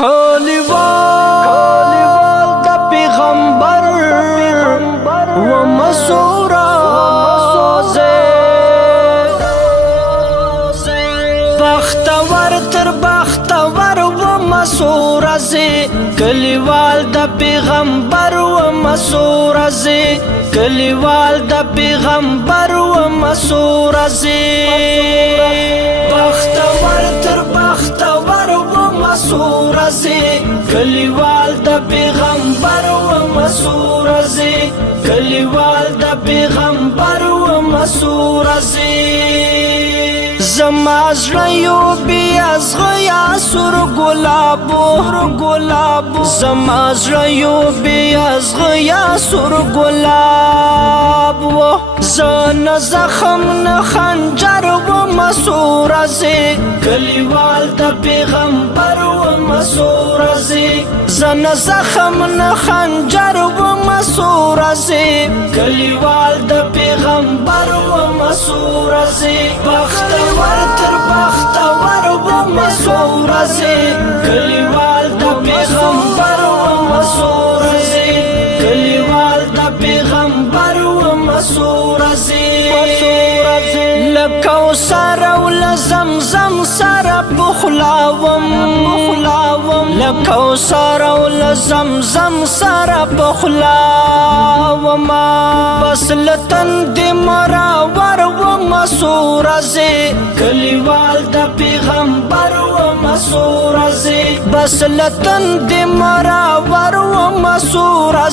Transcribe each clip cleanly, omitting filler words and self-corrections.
کلیوال د پیغمبر و مسورا بختور تر بختور و مسورا کلیوال د پیغمبر و مسورا کلیوال د پیغمبر و مسورا بختور تر بختور و مسورا کلیوال د پیغمبر و مسورا کلیوال د پیغمبر و مسورا زما زړه یو بی ازغیا سر ګلابو زما زړه یو بی ازغیا سر ګلابو زن زخم نه خنجر و مسورا کلیوال د پیغمبر و مسورا زن زخم نه خنجر و مسورا کلیوال د پیغمبر و مسورا بختور تر بختور و مسورا کلیوال د پیغمبر و مسورا کلیوال د پیغمبر و مسورا لکو سر و لزمزم سر بخلاوم لکو سر و لزمزم سر بخلاوم بس لتن دی مراور و مسورا کلیوال د پیغمبر و مسورا بس لتن دی مراور و مسورا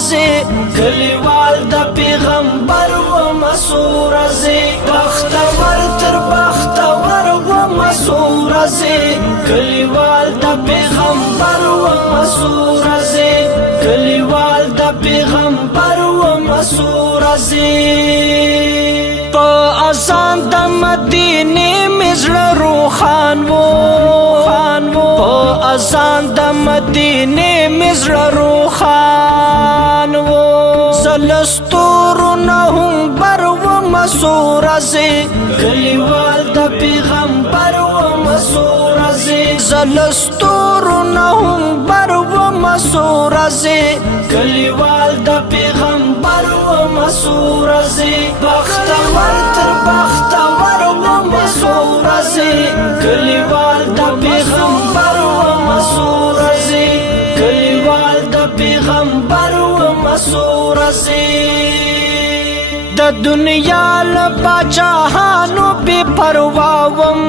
کلیوال د پیغمبر و مسورا بختور تر بختور و مسورا کلیوال د پیغمبر و مسورا کلیوال د پیغمبر و مسورا په اذان د مدینه مزړه روخان وو په اذان د مدینه مزړه روخان وو زلستور نه هم بر و مسورا کلیوال د پیغمبر و مسورا زلستور نه هم بر و مسورا کلیوال د پیغمبر و مسورا بختور تر بختور و مسورا کلیوال د پیغمبر و مسورا کلیوال د پیغمبر و مسورا د دنیا لباچاهانو بے پرواوم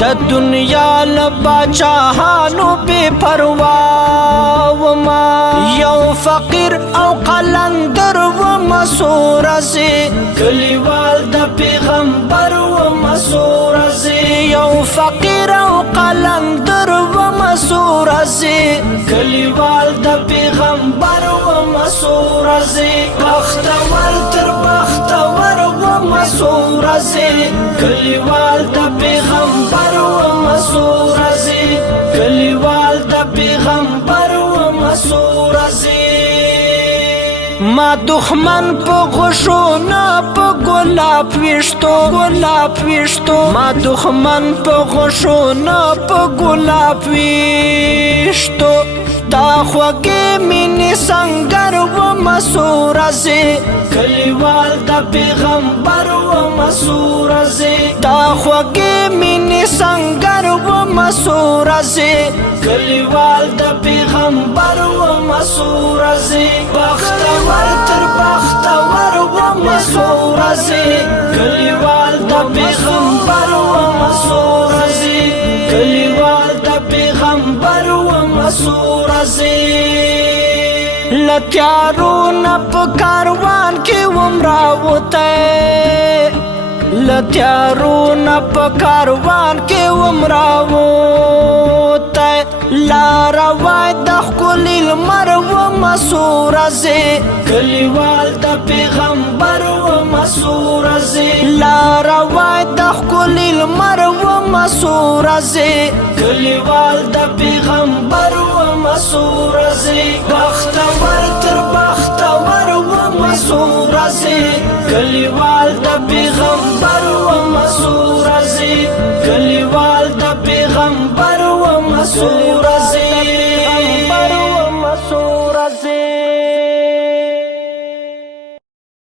د دنیا لباچاهانو بے پرواوم یو فقیر او قلندر و مسورا کلیوال د پیغمبر و مسورا یو فقیر او قلندر و مسورا کلیوال د پیغمبر و مسورا بختور تر بختور و مسورا کلیوال د پیغمبر و مسورا کلیوال د پیغمبر و مسورا ما دښمن په غشو نه په ګلاب ویشتو ما دښمن په غشو نه په ګلاب ویشتو دا خوږې مینې سنګر و مسورا کلیوال د پیغمبر و مسورا دا خوږې مینې سنګر و مسورا کلیوال د پیغمبر و مسورا بختور تر بختور و مسورا کلیوال د پیغمبر و مسورا کلیوال د پیغمبر و مسورا لتیارو نه په کاروان کې ومراوته لتیارو نه په کاروان کې ومراوته لار وای د ښکلي لمر و مسورا کلیوال د پیغمبر و مسورا لار وای د ښکلي لمر و مسورا کلیوال د پیغمبر و مسورا بختور تر بختور و مسورا کلیوال د پیغمبر و مسورا کلیوال د پیغمبر و مسورا